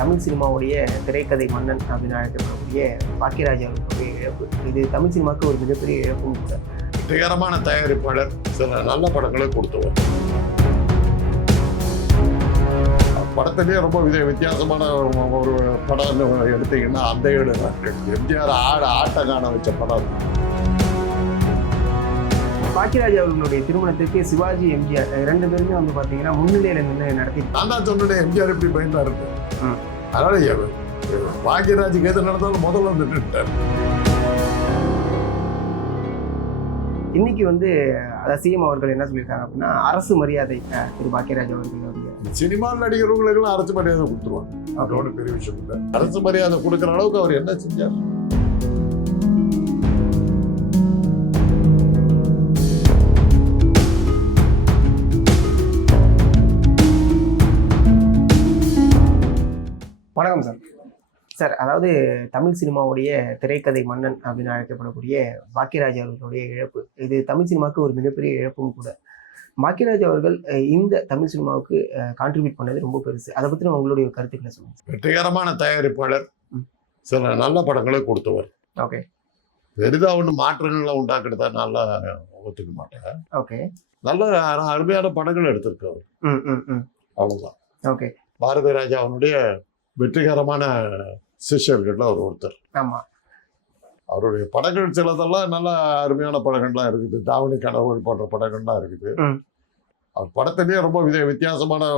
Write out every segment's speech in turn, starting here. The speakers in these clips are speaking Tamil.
தமிழ் சினிமாவுடைய திரைக்கதை மன்னன் அப்படின்னு அழைக்கப்படக்கூடிய பாக்கியராஜ் அவர்களுடைய இழப்பு இது தமிழ் சினிமாவுக்கு ஒரு மிகப்பெரிய இழப்பும் கூட. வெற்றிகரமான தயாரிப்பாளர், சில நல்ல படங்களை கொடுத்தவர். படத்திலேயே ரொம்ப வித்தியாசமான ஒரு படம் எடுத்தீங்கன்னா அந்த ஏடு எம்ஜிஆர் ஆட்ட காண வச்ச படம். பாக்கியராஜ் அவர்களுடைய திருமணத்திற்கு சிவாஜி எம்ஜிஆர் ரெண்டு பேருமே வந்து பார்த்தீங்கன்னா முன்னிலையில் நின்று நடத்தி. நான் தான் சொன்னேன் எம்ஜிஆர் எப்படி பயந்தா இருக்கு. அதனால பாக்கியராஜுக்கு எது நடந்தாலும் முதல்ல வந்து நின்றுட்டார். இன்னைக்கு வந்து சிஎம் அவர்கள் என்ன சொல்லியிருக்காங்க அப்படின்னா அரசு மரியாதை திரு பாக்கியராஜ் அவர்களுடைய சினிமா நடிகர்களுக்கெல்லாம் அரசு மரியாதை கொடுத்துருவாங்க. அதோட பெரிய விஷயம் இல்லை. அரசு மரியாதை கொடுக்குற அளவுக்கு அவர் என்ன செஞ்சார்? வணக்கம் சார். சார், அதாவது தமிழ் சினிமாவுடைய திரைக்கதை மன்னன் அப்படின்னு அழைக்கப்படக்கூடிய பாக்கியராஜ் அவர்களுடைய இழப்பு இது தமிழ் சினிமாவுக்கு ஒரு மிகப்பெரிய இழப்பும் கூட. பாக்கியராஜ் அவர்கள் இந்த தமிழ் சினிமாவுக்கு கான்ட்ரிபியூட் பண்ணது ரொம்ப பெருசு. அதை பற்றி உங்களுடைய கருத்துக்களை சொல்லுங்க. வெற்றிகரமான தயாரிப்பாளர், சில நல்ல படங்களை கொடுத்தவர். ஓகே. பெரிதா ஒன்று மாற்றங்கள்லாம் உண்டாக்குறதா நல்லா ஒத்துக்க மாட்டேன். ஓகே. நல்ல அருமையான படங்கள் எடுத்திருக்கவர். அவ்வளவுதான். ஓகே. பாரதி ராஜா அவனுடைய வெற்றிகரமான சிஷ்யர்கள்ல அவர் ஒருத்தர். ஆமா. அவருடைய படங்கள் சிலதெல்லாம் நல்ல அருமையான படங்கள்லாம் இருக்குது. தாவணி கனவுகள் போன்ற படங்கள்லாம் இருக்குது. அவர் படத்திலேயே ரொம்ப வித்தியாசமான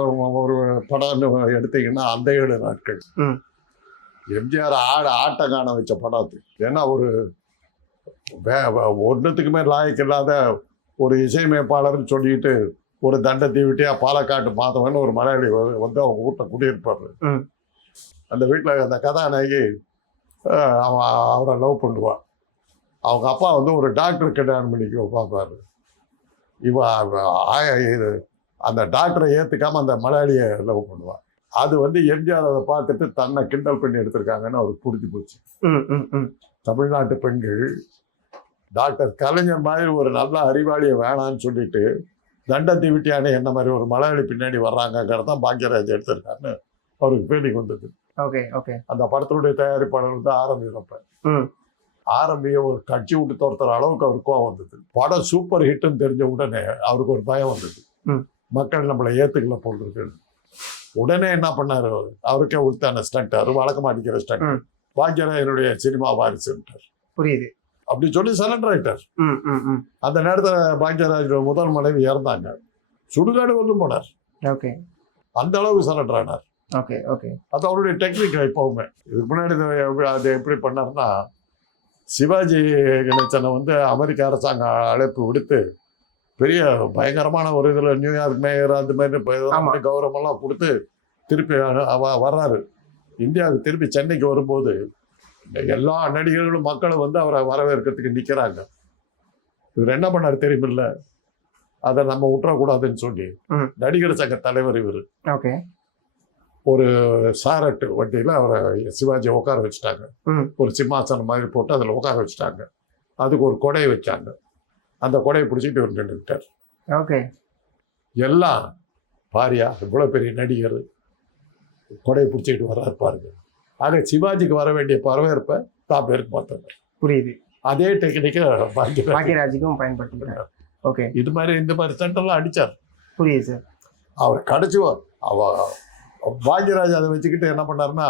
ஒரு படம் எடுத்தீங்கன்னா அந்த ஏடு நாட்கள் எம்ஜிஆர் ஆட்ட காண வச்ச படம் அது. ஏன்னா ஒரு ஒன்றுத்துக்குமே லாய்க்கு இல்லாத ஒரு இசையமைப்பாளர்னு சொல்லிட்டு ஒரு தண்டத்தை விட்டியா பாலக்காட்டு மாதவன் ஒரு மலையாளி வந்து அவங்க வீட்டை குடியிருப்பாரு. அந்த வீட்டில் அந்த கதாநாயகி அவரை லவ் பண்ணுவான். அவங்க அப்பா வந்து ஒரு டாக்டர் கல்யாணம் பண்ணிக்க பார்ப்பாரு. இது அந்த டாக்டரை ஏற்றுக்காம அந்த மலையாளியை லவ் பண்ணுவான். அது வந்து எம்ஜிஆர் அதை பார்த்துட்டு தன்னை கிண்டல் பண்ணி எடுத்திருக்காங்கன்னு அவருக்கு புரிஞ்சு போச்சு. தமிழ்நாட்டு பெண்கள் டாக்டர் கலைஞர் மாதிரி ஒரு நல்ல அறிவாளியை வேணான்னு சொல்லிட்டு தண்டத்தை விட்டியானே என்ன மாதிரி ஒரு மலையாளி பின்னாடி வர்றாங்கிறதான் பாக்கியராஜ் எடுத்திருக்காருன்னு அவருக்கு ஃபீலிங் வந்தது. ஓகே. ஓகே. அந்த படத்தினுடைய தயாரிப்பாளர் வந்து ஆரம்பிக்கிறப்ப ஆரம்பிய ஒரு கட்சி விட்டு துரத்துற அளவுக்கு அவருக்கு கோவம் வந்தது. படம் சூப்பர் ஹிட்னு தெரிஞ்ச உடனே அவருக்கு ஒரு பயம் வந்தது. மக்கள் நம்மளை ஏத்துக்கல போடுறது. உடனே என்ன பண்ணாரு, அவருக்கே உத்தான ஸ்டண்ட், அவர் வழக்கமா அடிக்கிற ஸ்டண்ட், பாக்கியராஜனுடைய சினிமா வாரிசுட்டார். புரியுது. அப்படி சொல்லி சரண்டர் ஆயிட்டார். அந்த நேரத்தில் பாக்கியராஜ் முதல் மனைவி இறந்தாங்க. சுடுகாடு வந்து போனார். ஓகே. அந்த அளவுக்கு சரண்டர் ஆனார். ஓகே. ஓகே. அது அவருடைய டெக்னிக். எப்பவுமே இதுக்கு முன்னாடி அது எப்படி பண்ணாருன்னா, சிவாஜி கணேசனை வந்து அமெரிக்க அரசாங்கம் அழைப்பு விடுத்து பெரிய பயங்கரமான ஒரு இதில் நியூயார்க் மேயர் அந்த மாதிரி கௌரவமெல்லாம் கொடுத்து திருப்பி வர்றாரு. இந்தியாவுக்கு திருப்பி சென்னைக்கு வரும்போது எல்லா நடிகர்களும் மக்களும் வந்து அவரை வரவேற்கிறதுக்கு நிற்கிறாங்க. இவர் என்ன பண்ணாரு தெரியுமில்ல, அதை நம்ம விட்டுறக்கூடாதுன்னு சொல்லி நடிகர் சங்க தலைவர் இவர் ஓகே ஒரு சாரட்டு வண்டியில் அவரை சிவாஜியை உட்கார வச்சுட்டாங்க. ஒரு சிம்மாசனம் மாதிரி போட்டு அதில் உட்கார வச்சுட்டாங்க. அதுக்கு ஒரு கொடையை வச்சாங்க. அந்த கொடையை பிடிச்சிட்டு இவர் நின்றுக்கிட்டார். ஓகே. எல்லாம் பாரியா இவ்வளோ பெரிய நடிகர் கொடையை பிடிச்சிக்கிட்டு வர்றாரு பாருங்க. ஆக சிவாஜிக்கு வர வேண்டிய வரவேற்பை தான் பேருக்கு பார்த்தாங்க. புரியுது. அதே டெக்னிக்கை பாக்கியராஜுக்கும் பயன்படுத்திக்கிறார். ஓகே. இந்த மாதிரி சென்டர்லாம் அடித்தார். புரியுது சார். அவர் கடைசிவார் பாக்கியராஜ் அதை வச்சுக்கிட்டு என்ன பண்ணாருன்னா,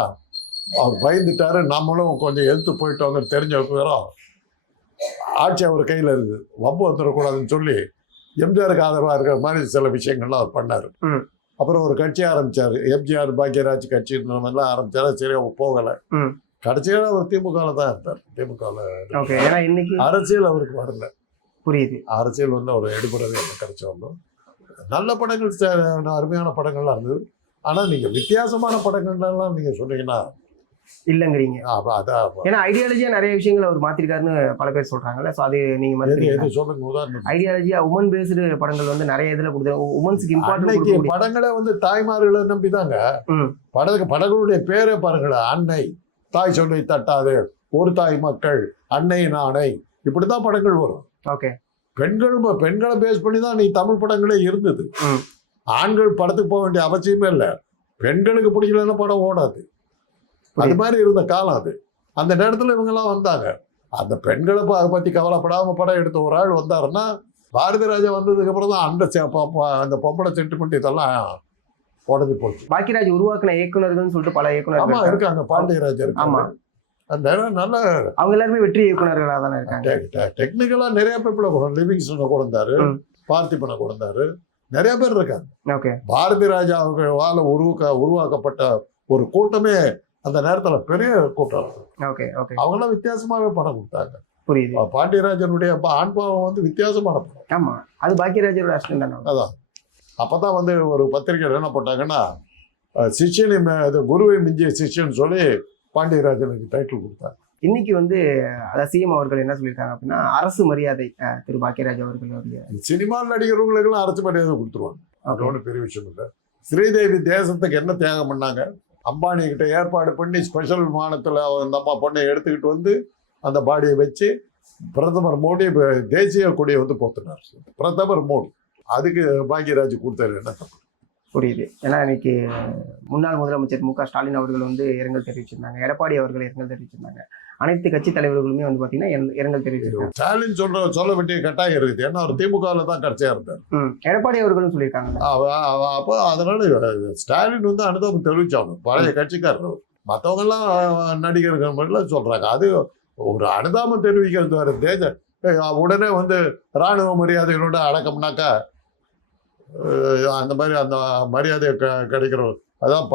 அவர் பயந்துட்டாரு. நம்மளும் கொஞ்சம் எழுத்து போயிட்டோங்க தெரிஞ்சவங்க ஆட்சி அவர் கையில் இருக்குது, வம்பு வந்துடக்கூடாதுன்னு சொல்லி எம்ஜிஆருக்கு ஆதரவாக இருக்கிற மாதிரி சில விஷயங்கள்லாம் அவர் பண்ணார். அப்புறம் ஒரு கட்சி ஆரம்பிச்சார், எம்ஜிஆர் பாக்கியராஜ் கட்சி மாதிரிலாம் ஆரம்பிச்சாரு. சரி அவர் போகலை. கடைசியாக அவர் திமுகவில் தான் இருந்தார். திமுகவில் அரசியல் அவருக்கு வரல. புரியுது. அரசியல் வந்து அவர் எடுபடுறது என்ன கிடைச்சி வந்தோம். நல்ல படங்கள், அருமையான படங்கள்லாம் இருந்தது. ஆனால் நீங்கள் வித்தியாசமான படங்கள்லாம் நீங்கள் சொன்னீங்கன்னா இல்லைங்கிறீங்க. ஏன்னா ஐடியாலஜியா நிறைய விஷயங்கள் அவர் மாத்திருக்காருன்னு பல பேர் சொல்றாங்கல்ல. ஸோ அது நீங்க சொல்லுங்க உதாரணம். ஐடியாலஜியா உமன் பேஸ்டு படங்கள் வந்து நிறைய இதுல கொடுத்தாங்க. உமன்ஸுக்கு இம்பார்ட்டன்ட் படங்களே வந்து தாய்மார்களை நம்பிதாங்க. படங்களுடைய பேரே பாருங்களேன், அன்னை, தாய் சொல்லை தட்டாது, ஒரு தாய் மக்கள், அன்னை நாணை, இப்படிதான் படங்கள் வரும். ஓகே. பெண்களை பேஸ் பண்ணி தான் நீ தமிழ் படங்களே இருந்தது. ஆண்கள் படத்துக்கு போக வேண்டிய அவசியமே இல்லை. பெண்களுக்கு பிடிக்கலன்னா படம் ஓடாது. அது மாதிரி இருந்த காலம் அது. அந்த நேரத்துல இவங்கெல்லாம் வந்தாங்க. அந்த பெண்களை அதை பத்தி கவலைப்படாம படம் எடுத்த ஒரு ஆள் வந்தாருன்னா, பாரதி ராஜா வந்ததுக்கு அப்புறம் தான் அந்த பொம்பளை சென்டிமெண்ட் இதெல்லாம் உடஞ்சி போச்சு. பாக்கியராஜ் உருவாக்கின இயக்குனர்கள்னு சொல்லிட்டு பல ஆமா இயக்குனர்கள் இருக்காங்க. பாண்டியராஜா ஆமா. இருக்காங்க. அந்த நல்ல அவங்க எல்லாருமே வெற்றி இயக்குனர்களா தானே இருக்காங்க. டெக்னிக்கலா நிறைய பேர் லிவிங்ஸ்டனை கொண்டாரு, பார்த்திபனை கொண்டாரு, நிறைய பேர் இருக்காங்க. ஓகே. பாரதி ராஜா அவர்களால் உருவாக்கப்பட்ட ஒரு கூட்டமே அந்த நேரத்துல பெரிய கூட்டம். Okay okay. அவங்களாம் வித்தியாசமாவே படம் கொடுத்தாங்க. புரியுது. பாண்டியராஜனுடைய ஆண்பாவம் வந்து வித்தியாசமான படம். ஆமா, அது பாக்கியராஜோட அசிஸ்டன்ட் தானே. அதான் அப்பதான் வந்து ஒரு பத்திரிகையில் என்ன போட்டாங்கன்னா, சிஷ்யனை குருவை மிஞ்சிய சிஷ்யன்னு சொல்லி பாண்டியராஜனுக்கு டைட்டில் கொடுத்தாங்க. இன்னைக்கு வந்து சிஎம் அவர்கள் என்ன சொல்லியிருக்காங்க அப்படின்னா, அரசு மரியாதை திரு பாக்கியராஜ் அவர்களுடைய. சினிமா நடிகர்களுக்கெல்லாம் அரசு மரியாதை கொடுத்துருவாங்க. அது ஒன்றும் பெரிய விஷயம் இல்லை. ஸ்ரீதேவி தேசத்துக்கு என்ன தியாகம் பண்ணாங்க? அம்பானி கிட்ட ஏற்பாடு பண்ணி ஸ்பெஷல் விமானத்தில் அந்த அம்மா பொண்ணை எடுத்துக்கிட்டு வந்து அந்த பாடியை வச்சு பிரதமர் மோடி தேசிய கொடியை வந்து போத்துனார். பிரதமர் மோடி அதுக்கு பாக்யராஜ் கொடுத்தாரு. என்ன தப்பு? புரியுது. ஏன்னா இன்னைக்கு முன்னாள் முதலமைச்சர் மு.க. ஸ்டாலின் அவர்கள் வந்து இரங்கல் தெரிவிச்சிருந்தாங்க. எடப்பாடி அவர்கள் இரங்கல் தெரிவிச்சிருந்தாங்க. அனைத்து கட்சி தலைவர்களுமே வந்து பாத்தீங்கன்னா இரங்கல் தெரிவிச்சிருக்காங்க. ஸ்டாலின் சொல்ல வேண்டிய கட்டாயம் இருக்குது. ஏன்னா அவர் திமுகவில் தான் கடைசியா இருந்தார். எடப்பாடி அவர்களும் சொல்லியிருக்காங்க. அப்போ அதனால ஸ்டாலின் வந்து அனுதாபம் தெரிவிச்சாங்க. பழைய கட்சிக்காரர் மற்றவங்க எல்லாம் நடிகர்கள் மாதிரிலாம் சொல்றாங்க. அது ஒரு அனுதாபம் தெரிவிக்கிறது வேற. உடனே வந்து ராணுவ மரியாதைகளோட அடக்கம்னாக்கா அந்த மாதிரி அந்த மரியாதை கிடைக்கிறோம். அதான்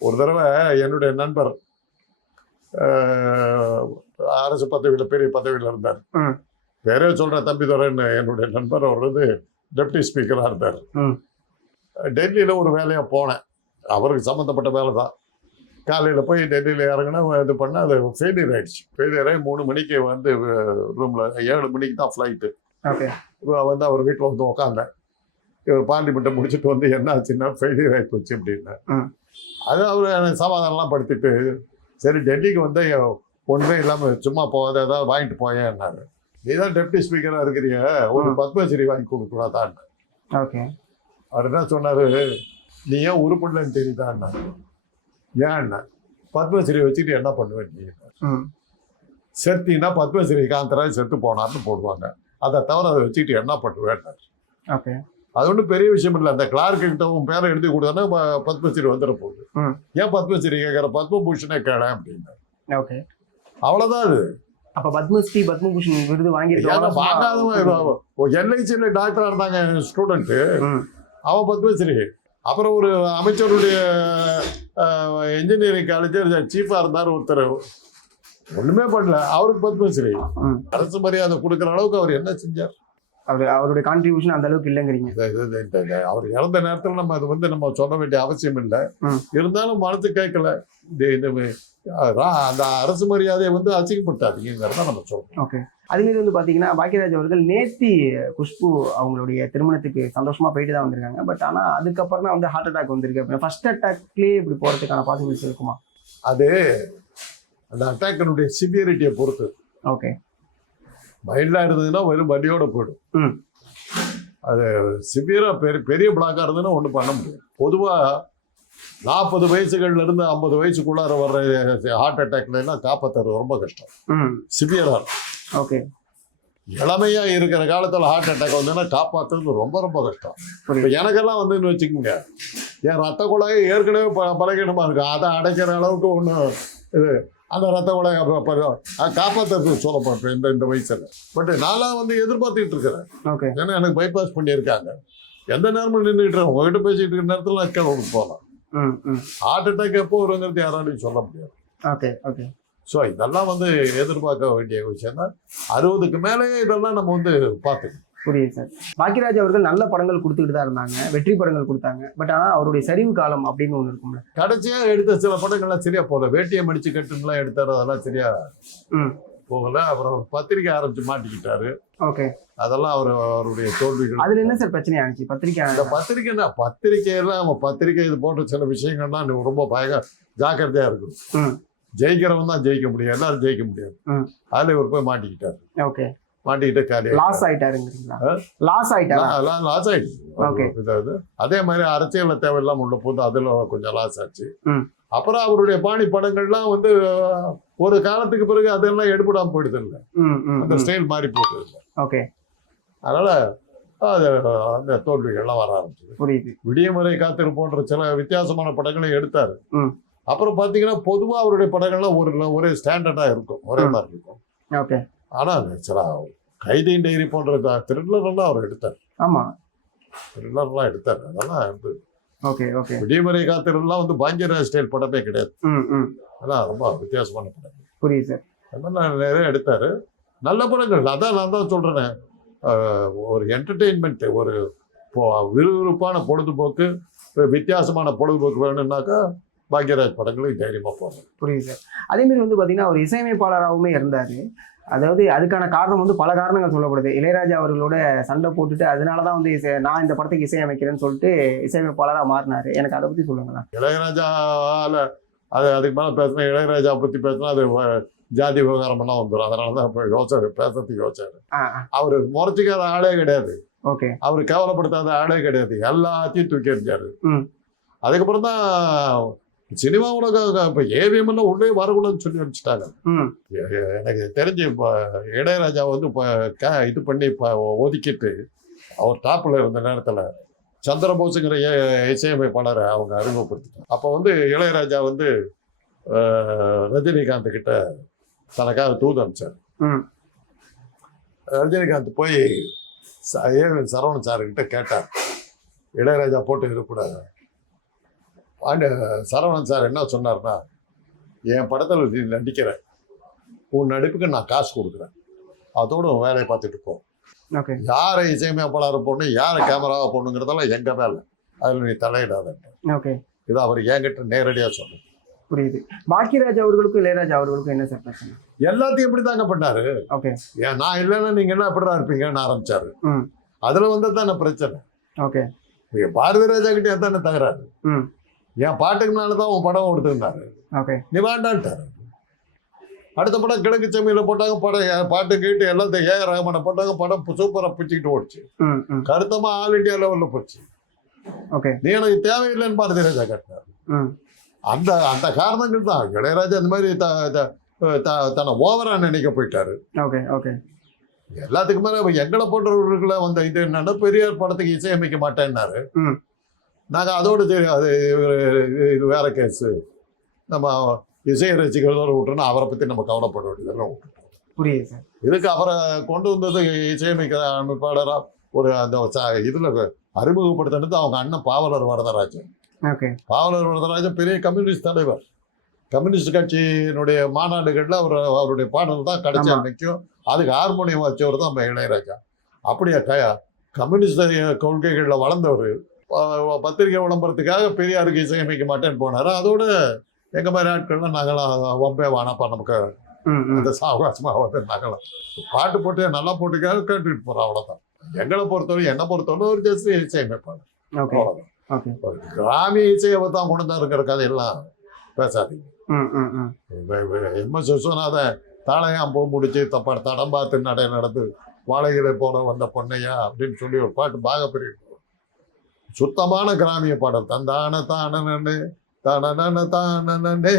ஒரு தடவை என்னுடைய நண்பர் அரசு பதவியில் பெரிய பதவியில் இருந்தார். வேற சொல்ற தம்பிதுரைன்னு என்னுடைய நண்பர். அவர் வந்து டெப்டி ஸ்பீக்கராக இருந்தார். டெல்லியில் ஒரு வேலையாக போனேன். அவருக்கு சம்மந்தப்பட்ட வேலை தான். காலையில் போய் டெல்லியில் இறங்கினா இது பண்ணால் அது ஃபெயிலியர் ஆகிடுச்சு. ஃபெயிலியர் ஆகி 3 மணிக்கு வந்து ரூமில் 7 மணிக்கு தான் ஃப்ளைட்டு. ஓகே. வந்து அவர் வீட்டில் வந்து உட்காந்தேன். இவர் பார்லிமெண்ட்டை முடிச்சுட்டு வந்து என்ன ஆச்சுன்னா ஃபெயிலியர் ஆகி போச்சு அப்படின்னா. அது அவர் சமாதானம்லாம் படுத்திட்டு, சரி டெல்லிக்கு வந்து ஒன்றுமே இல்லாமல் சும்மா போகாத ஏதாவது வாங்கிட்டு போயேன்னாரு. நீ தான் டெப்டி ஸ்பீக்கராக இருக்கிறீங்க, ஒரு பத்மஸ்ரீ வாங்கி கொடுக்கூடாதான். ஓகே. அவர் என்ன சொன்னார், நீ ஏன் உருப்படலன்னு தெரியுதான்னா. ஏன்னா பத்மஸ்ரீ வச்சுட்டு என்ன பண்ணுவேன் நீ? செத்தினா பத்மஸ்ரீ காந்தராஜ் செத்து போனார்னு போடுவாங்க. அதை தவிர அதை வச்சுக்கிட்டு என்ன பண்ணுவேன்? ஓகே. அது ஒன்றும் பெரிய விஷயம் இல்லை. அந்த கிளார்க்கு கிட்ட உன் பேரை எழுதி கொடுத்தா பத்மஸ்ரீ வந்துட போகுது. ஏன் பத்மஸ்ரீ கேட்குற? பத்மபூஷனே கேள அப்படின்னு. ஓகே. அவ்வளோதான். அது அப்போ பத்மஸ்ரீ பத்மபூஷன் விருது வாங்கியிருக்காங்க. வாங்காதவன் எல்ஐசியில் டாக்டராக இருந்தாங்க ஸ்டூடெண்ட்டு, அவன் பத்மஸ்ரீ. அப்புறம் ஒரு அமைச்சருடைய இன்ஜினியரிங் காலேஜ் சீஃபாக இருந்தார் ஒருத்தர், ஒன்றுமே பண்ணல, அவருக்கு பத்மஸ்ரீ. அரசு மரியாதை கொடுக்குற அளவுக்கு அவர் என்ன செஞ்சார்? அவருடைய கான்ட்ரிபியூஷன் அந்த அளவுக்கு இல்லைங்கிறீங்க. அவர் இறந்த நேரத்தில் நம்ம அது வந்து நம்ம சொல்ல வேண்டிய அவசியம் இல்லை. இருந்தாலும் மனசு கேட்கல. அந்த அரசு மரியாதையை வந்து அசிங்கப்பட்டாதீங்கிறத நம்ம சொல்றோம். ஓகே. அதுமாரி வந்து பாத்தீங்கன்னா பாக்கியராஜ் அவர்கள் நேத்தி குஷ்பு அவங்களுடைய திருமணத்துக்கு சந்தோஷமா போயிட்டு தான் வந்திருக்காங்க. பட் ஆனா அதுக்கப்புறம் தான் வந்து ஹார்ட் அட்டாக் வந்திருக்கு. ஃபர்ஸ்ட் அட்டாக்லேயே இப்படி போறதுக்கான பாசிபிலிட்டிஸ் இருக்குமா? அது அந்த அட்டாக்கினுடைய சிவியரிட்டியை பொறுத்து. ஓகே. மைல்டாக இருந்ததுன்னா வெறும் வண்டியோட போயிடும். அது சிவியராக பெரிய பிளாக்காக இருந்ததுன்னா ஒன்றும் பண்ண முடியாது. பொதுவாக 40 வயசுகள்ல இருந்து 50 வயசுக்குள்ளார வர்ற ஹார்ட் அட்டாக்லாம் காப்பாற்றுறது ரொம்ப கஷ்டம். சிவியரா. ஓகே. இளமையா இருக்கிற காலத்துல ஹார்ட் அட்டாக் வந்ததுன்னா காப்பாற்றுறது ரொம்ப ரொம்ப கஷ்டம். இப்போ எனக்கெல்லாம் வந்துன்னு வச்சுக்கோங்க, என் ரத்த குழாயை ஏற்கனவே பலகீனமா இருக்கு. அதை அடைக்கிற அளவுக்கு ஒன்றும் இது அந்த ரத்த குழாய் காப்பாற்றுறது சொல்ல மாட்டேன் இந்த வயசுல. பட் நான்லாம் வந்து எதிர்பார்த்துக்கிட்டு இருக்கிறேன். ஓகே. ஏன்னா எனக்கு பைபாஸ் பண்ணியிருக்காங்க. எந்த நேரமும் நின்றுட்டு உங்ககிட்ட பேசிட்டு இருக்கிற நேரத்தில் நான் போகலாம். ஹார்ட் அட்டாக் எப்போ வருங்கிறது யாராலையும் சொல்ல முடியாது. Okay okay. ஸோ இதெல்லாம் வந்து எதிர்பார்க்க வேண்டிய விஷயம் தான். 60க்கு மேலேயே இதெல்லாம் நம்ம வந்து பார்த்துக்கணும். புரியுது சார். பாக்கியராஜ் அவர்கள் நல்ல படங்கள் கொடுத்துக்கிட்டு தான் இருந்தாங்க, வெற்றி படங்கள் கொடுத்தாங்க. பட் ஆனால் அவருடைய சரிவு காலம் அப்படின்னு ஒன்று இருக்கும்ல. கடைசியாக எடுத்த சில படங்கள்லாம் சரியா போகல. வேட்டியை மடிச்சு கட்டுலாம் எடுத்தாரு, அதெல்லாம் சரியா போகல. அப்புறம் பத்திரிக்கை ஆரம்பிச்சு மாட்டிக்கிட்டாரு. ஓகே. அதெல்லாம் அவருடைய தோல்விகள். அதுல என்ன சார் பிரச்சனை ஆச்சு? பத்திரிக்கையெல்லாம் பத்திரிக்கை இது போன்ற சில விஷயங்கள்லாம் ரொம்ப ஜாக்கிரதையா இருக்கும். ஜெயிக்கிறவன் தான் ஜெயிக்க முடியும், எல்லாரும் ஜெயிக்க முடியாது. அதுல இவர் போய் மாட்டிக்கிட்டாரு. ஓகே. மாட்டிக்கிட்டு காலி லாஸ் ஆயிட்டாருங்களா? லாஸ் ஆயிட்டாரு. லாஸ் ஆயிடுச்சு. Okay. இதாவது அதே மாதிரி அரசியல்ல தேவையில்லாம உள்ள போது அதுல கொஞ்சம் லாஸ் ஆச்சு. ம். அப்புறம் அவருடைய பாணி படங்கள்லாம் வந்து ஒரு காலத்துக்கு பிறகு அதெல்லாம் எடுபடாம போயிடுது இல்லை, அந்த ஸ்டைல் மாறி போகுது இல்லை. ஓகே. அதனால அது அந்த தோல்விகள்லாம் வர ஆரம்பிச்சது. புரியுது. விடியமறை காத்திரு போன்ற சில வித்தியாசமான படங்களை எடுத்தாரு. ம். அப்புறம் பாத்தீங்கன்னா பொதுவா அவருடைய படங்கள்லாம் ஒரே ஸ்டாண்டர்டா இருக்கும், ஒரே மாதிரி இருக்கும். ஓகே. ஆனா சில கைதியின் டைரி போன்ற த்ரில்லர் எல்லாம் அவர் எடுத்தார். ஆமா, த்ரில்லர்லாம் எடுத்தார். அதெல்லாம் வந்து ஓகே ஓகே. விடியமறை காத்திரெல்லாம் வந்து பாக்யராஜ் ஸ்டைல் படமே கிடையாது. அதான் ரொம்ப வித்தியாசமான படம். புரியுது சார். அதெல்லாம் நிறைய எடுத்தாரு, நல்ல படங்கள். அதான் நான் தான் சொல்றேன், ஒரு என்டர்டெயின்மெண்ட், ஒரு விறுவிறுப்பான பொழுதுபோக்கு, வித்தியாசமான பொழுதுபோக்கு வேணும்னாக்கா பாக்யராஜ் படங்களுக்கு தைரியமா போகணும். புரியுது சார். அதே மாதிரி வந்து பார்த்தீங்கன்னா ஒரு இசையமைப்பாளராகவுமே இருந்தார். அதாவது அதுக்கான காரணம் வந்து பல காரணங்கள் சொல்லப்படுது. இளையராஜா அவர்களோட சண்டை போட்டுட்டு அதனால தான் வந்து நான் இந்த படத்துக்கு இசையமைக்கிறேன்னு சொல்லிட்டு இசையமைப்பாளராக மாறினார். எனக்கு அதை பற்றி சொல்லுங்களேன். இளையராஜாவில் அதுக்கு மேலே பேசினா, இளையராஜா பற்றி பேசினா அது ஜாதி விவகாரமெல்லாம் வந்துடும். அதனால தான் இப்போ பேசுறதுக்கு யோசிச்சாரு. அவர் முறைச்சிக்காத ஆளே கிடையாது. ஓகே. அவர் கேவலப்படுத்தாத ஆளே கிடையாது, எல்லாத்தையும் தூக்கி எறிஞ்சாரு. அதுக்கப்புறம் தான் சினிமா உலகம் இப்போ ஏவிஎம் எல்லாம் உள்ளே வரக்கூடாதுன்னு சொல்லி வச்சுட்டாங்க. எனக்கு தெரிஞ்சு இப்போ இளையராஜா வந்து இப்போ இது பண்ணி இப்போ ஒதுக்கிட்டு அவர் டாப்பில் இருந்த நேரத்தில் சந்திரபோஸுங்கிற இசையமைப்பாளரை அவங்க அறிமுகப்படுத்திட்டாங்க. அப்போ வந்து இளையராஜா வந்து ரஜினிகாந்த் கிட்ட தனக்காக தூது அனுப்பிச்சார். ரஜினிகாந்த் போய் சரவணன் சாருக்கிட்ட கேட்டார், இளையராஜா போட்டு இருக்கக்கூடாது. சரவணன் சார் என்ன சொன்னார்னா, என் படத்தில் நீ நடிக்கிற, உன் நடிப்புக்கு நான் காசு கொடுக்குறேன், அதோட வேலையை பார்த்துட்டு போ. யாரை இசையமைப்பாளரை போடணும், யாரை கேமராவை போடணுங்கிறதெல்லாம் எங்க வேலை, அதில் நீ தலையிடாத. இது அவர் என்கிட்ட நேரடியாக சொன்னார். புரியுது. பாக்கியராஜ் அவர்களுக்கும் இளையராஜா அவர்களுக்கும் என்ன சார் பிரச்சனை? எல்லாத்தையும் எப்படி தாங்க பண்ணாரு. ஏன் நான் இல்லைன்னா நீங்க என்ன எப்படிதான் இருப்பீங்கன்னு ஆரம்பிச்சாரு. அதுல வந்து தானே பிரச்சனை. பாரதி ராஜா கிட்டே தானே தகராறு. என் பாட்டுக்குனாலதான் உன் படம் கொடுத்துருந்தாரு, நீ வேண்டான்ட்டாரு. அடுத்த படம் கிழக்கு செம்மையில போட்டாங்க, படம் பாட்டு கேட்டு எல்லாத்தையும் ஏஆர் ரஹ்மானை போட்டாங்க, படம் சூப்பரா பிடிச்சிக்கிட்டு ஓடிச்சு, கருத்தமா ஆல் இண்டியா லெவல்ல போச்சு. நீ எனக்கு தேவையில்லைன்னு பாரதி ராஜா கட்டினாரு. அந்த அந்த காரணங்கள் தான் இளையராஜா இந்த மாதிரி தன்னை ஓவரா நினைக்க போயிட்டாரு. எல்லாத்துக்கு மேல எங்களை போன்றவர்களை வந்து இது என்னன்னா, பெரியார் படத்துக்கு இசையமைக்க மாட்டேன்னாரு. நாங்கள் அதோடு சரி, அது இது வேற கேஸு, நம்ம இசை ரசிகர்களோடு விட்டுறோன்னா அவரை பற்றி நம்ம கவலைப்பட வேண்டியதெல்லாம் விட்டுட்டோம். புரியுது சார். இதுக்கு அவரை கொண்டு வந்தது இசையமைக்கிற அமைப்பாளராக ஒரு அந்த இதில் அறிமுகப்படுத்தினது அவங்க அண்ணன் பாவலர் வரதராஜன். பாவலர் வரதராஜன் பெரிய கம்யூனிஸ்ட் தலைவர். கம்யூனிஸ்ட் கட்சியினுடைய மாநாடுகளில் அவருடைய பாடல் தான் கடைசியா நிற்கும். அதுக்கு ஹார்மோனியம் வச்சவர் தான் நம்ம இளையராஜா. அப்படியே கம்யூனிஸ்ட் கொள்கைகளில் வளர்ந்தவர் பத்திரிகை விளம்பரத்துக்காக பெரியாருக்கு இசையமைக்க மாட்டேன்னு போனாரு. அதோட எங்க மாதிரி ஆட்கள்லாம் நாங்களாம் வம்பே வானப்பா, நமக்கு இந்த சாவகாசமாக வந்து நாங்களாம் பாட்டு போட்டு நல்லா போட்டுக்காக கேட்டுக்கிட்டு போறோம், அவ்வளவுதான். எங்களை பொறுத்தவரை, என்னை பொறுத்தவரை ஒரு ஜஸ்ட் இசையமைப்பாங்க, அவ்வளவுதான். கிராமிய இசையை தான் கொண்டு இருக்கிற கதையெல்லாம் பேசாதீங்க. எம்எஸ் விஸ்வநாதன் தாளையாம் பூ முடிச்சு தடம் பார்த்து நடை நடந்து வாழைகளை போல வந்த பொண்ணையா அப்படின்னு சொல்லி ஒரு பாட்டு பாகப்பிரிவு, சுத்தமான கிராமிய பாடல். தந்தான தானே தானே தானே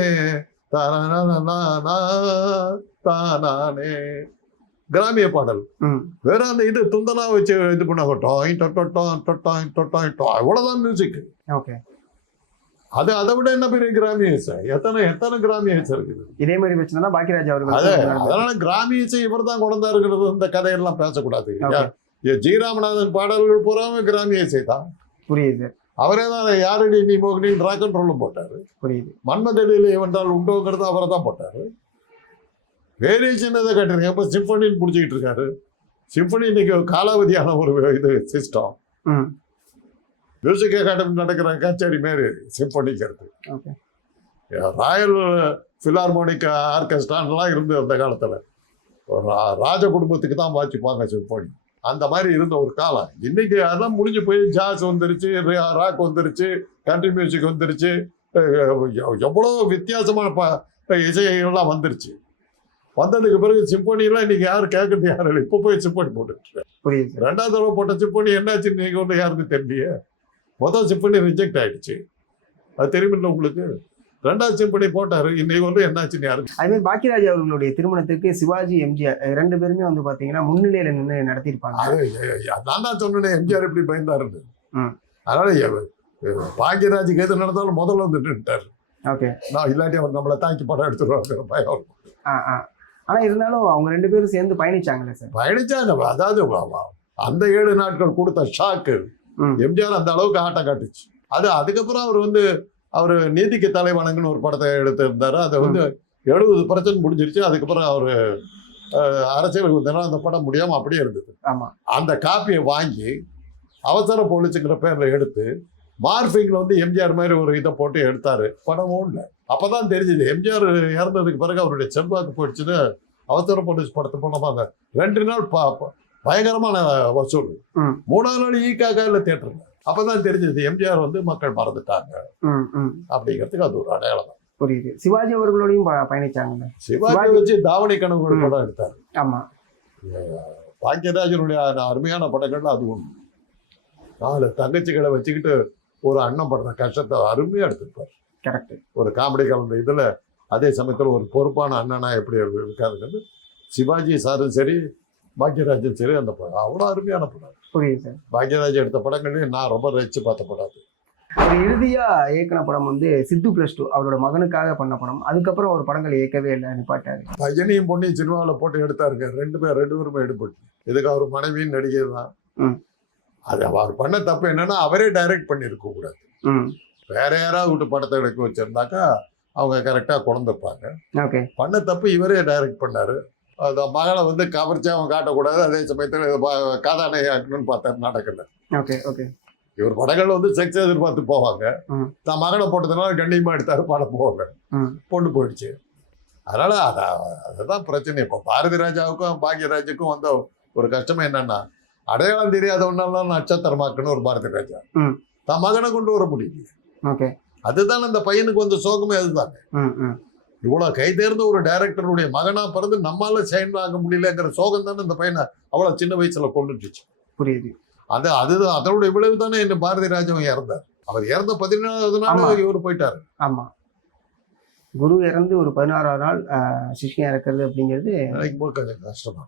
கிராமிய பாடல். வேற அந்த இது துந்தலா வச்சு இது பண்ண அவ்வளவுதான் மியூசிக். அது அதை விட என்ன பெரிய கிராமிய இசை, எத்தனை கிராமிய இசை இருக்குது. இதே மாதிரி பிரச்சனை தான் பாக்கியராஜ் அவர்கள். அதனால கிராமிய இசை இவர் தான் கொண்டு இருக்கிறது. இந்த கதையெல்லாம் பேசக்கூடாது. ஜி ராமநாதன் பாடல்கள் பூராமே கிராமிய இசை தான். புரியுது. அவரே தான் யாரடி நீ மோகினின் ராக் அண்ட் ரோலும் போட்டாரு. புரியுது. மன்மதலிலே வந்தால் உண்டோங்கிறது அவரை தான் போட்டாரு. வேரியேஷன் எதை கட்டுறீங்க, இப்போ சிம்பனின்னு பிடிச்சிக்கிட்டு இருக்காரு. சிம்பனி இன்னைக்கு காலாவதியான ஒரு இது சிஸ்டம். மியூசிக் அகாடமி நடக்கிற கச்சேரி மாரி சிம்பனிக்கிறது. ராயல் பிலார்மோனிக் ஆர்கெஸ்ட்ரான்லாம் இருந்து அந்த காலத்தில் ராஜ குடும்பத்துக்கு தான் வாசிப்பாங்க சிம்பனி. அந்த மாதிரி இருந்த ஒரு காலம். இன்னைக்கு அதெல்லாம் முடிஞ்சு போய் ஜாஸ் வந்துருச்சு, ராக் வந்துருச்சு, கண்ட்ரி மியூசிக் வந்துருச்சு, எவ்வளோ வித்தியாசமான இசைகள்லாம் வந்துருச்சு. வந்ததுக்கு பிறகு சிம்பொனி எல்லாம் இன்னைக்கு யாரும் கேட்கறது யாரும் இல்லை. இப்போ போய் சிம்பொனி போட்டுட்டு புரியுது சார். ரெண்டாவது தடவை போட்ட சிம்பொனி என்னாச்சுன்னு நீங்க ஒன்று யாருக்கும் தெரியலையே. முதல் சிம்பொனி ரிஜெக்ட் ஆயிடுச்சு, அது தெரியுமில்ல உங்களுக்கு. ரெண்டாவது சிம்பொனி போட்டாரு, இன்னைக்கு வந்து என்னாச்சுன்னு யாருக்கு. அதே மாதிரி பாக்கியராஜ் அவர்களுடைய திருமணத்திற்கு சிவாஜி எம்ஜிஆர் 2 பேருமே வந்து பாத்தீங்கன்னா முன்னிலையில நின்று நடத்தியிருப்பாங்க. நான் தான் சொன்னேன் எம்ஜிஆர் எப்படி பயந்தாருன்னு. ம். அதனால பாக்யராஜுக்கு எது நடந்தாலும் முதல்ல வந்து நின்றுட்டாரு. ஓகே. நான் இல்லாட்டி அவர் நம்மளை தாக்கி படம் எடுத்துருவாங்க பயம். ஆனா இருந்தாலும் அவங்க 2 பேரும் சேர்ந்து பயணிச்சாங்களே சார். பயணிச்சாங்க. அதாவது அந்த 7 நாட்கள் கொடுத்த ஷாக்கு எம்ஜிஆர் அந்த அளவுக்கு ஆட்டம் காட்டுச்சு. அதுக்கப்புறம் அவர் வந்து அவர் நீதிக்கு தலைவணங்குன்னு ஒரு படத்தை எடுத்திருந்தாரு. அதை வந்து 70% முடிஞ்சிருச்சு. அதுக்கப்புறம் அவர் அரசியலுக்கு வந்தாலும் அந்த படம் முடியாம அப்படியே இருந்தது. ஆமா. அந்த காப்பியை வாங்கி அவசர போலீஸுங்கிற பேர்ல எடுத்து மார்பிங்ல வந்து எம்ஜிஆர் மாதிரி ஒரு இதை போட்டு எடுத்தாரு. படமும் இல்லை. அப்பதான் தெரிஞ்சது எம்ஜிஆர் இறந்ததுக்கு பிறகு அவருடைய செல்வாக்கு போயிடுச்சுன்னு. அவசர போலீஸ் படத்தை போனோமா அந்த 2 நாள் பயங்கரமான வசூல். 3ஆவது நாள் ஈக்காக தியேட்டர்ல. அப்பதான் தெரிஞ்சது எம்ஜிஆர் வந்து மக்கள் மறந்துட்டாங்க அப்படிங்கிறதுக்கு அது ஒரு அடையாளம் தான். புரியுது. சிவாஜி அவர்களோடையும் பயணிச்சாங்க. சிவாஜி வச்சு தாவணி கனவு ஒரு படம் எடுத்தாரு. ஆமா. பாக்கியராஜனுடைய அருமையான படங்கள்ல அது ஒண்ணு. 4 தங்கச்சிகளை வச்சுக்கிட்டு ஒரு அண்ணன் படுற கஷ்டத்தை அருமையா எடுத்திருப்பாரு. கரெக்ட். ஒரு காமெடி கலந்த இதுல அதே சமயத்துல ஒரு பொறுப்பான அண்ணனா எப்படி இருக்காருங்கிறது சிவாஜி சாரும் சரி பாக்யராஜும் சரி அந்த படம் அவ்வளோ அருமையான படம். புரியுது சார். பாக்யராஜ் எடுத்த படங்கள்லேயே நான் ரொம்ப ரசிச்சு பார்த்த படம் அது. இறுதியா இயக்குன படம் வந்து சித்து +2 அவரோட மகனுக்காக பண்ண படம். அதுக்கப்புறம் ஒரு படங்கள் இயக்கவே இல்லை, நிப்பாட்டாரு. பையனையும் பொண்ணையும் சினிமாவில் போட்டு எடுத்தாருங்க. 2 பேருமே எடுப்பட்டு. இதுக்கு அவர் மனைவியும் நடிகை தான். அது அவர் பண்ண தப்பு என்னன்னா அவரே டைரக்ட் பண்ணியிருக்க கூடாது. வேற யாராவது விட்டு படத்தை எடுக்க வச்சிருந்தாக்கா அவங்க கரெக்டா கொண்டிருப்பாங்க. பண்ண தப்பு இவரே டைரக்ட் பண்ணாரு. அந்த மகளை வந்து கவர்ச்சியா அவன் காட்டக்கூடாது. அதே சமயத்தில் கதாநாயகி ஆக்கணும்னு பார்த்தாரு, நடக்கல. இவர் படங்கள் வந்து செக்ஸ் எதிர்பார்த்து போவாங்க. தான் மகனை போட்டதுனால கண்ணியமா எடுத்தாரு, படம் போவாங்க. பொண்ணு போயிடுச்சு. அதனால அதுதான் பிரச்சனை. இப்போ பாரதி ராஜாவுக்கும் பாக்யராஜுக்கும் வந்த ஒரு கஷ்டமே என்னன்னா அடையாளம் தெரியாதவனால நட்சத்திரமாக்குன்னு ஒரு பாரதி ராஜா தான் மகனை கொண்டு வர முடியல. அதுதான் அந்த பையனுக்கு வந்த சோகமே. அதுதாங்க இவ்வளவு கை தேர்ந்த ஒரு டைரக்டருடைய மகனா பிறந்து நம்மளால சைன் ஆக முடியலங்கிற சோகம் தானே இந்த பையனை அவ்வளவு சின்ன வயசுல கொண்டுட்டுச்சு. புரியுது. அதுதான் அதோட விளைவு தானே இந்த பாரதி ராஜாவும் இறந்தார். அவர் இறந்த 14வது நாள் இவர் போயிட்டாரு. ஆமா. குரு இறந்து ஒரு 16ஆவது நாள் சிஷ்யம் இறக்குறது அப்படிங்கிறது நினைக்கும் போது கொஞ்சம் கஷ்டமா.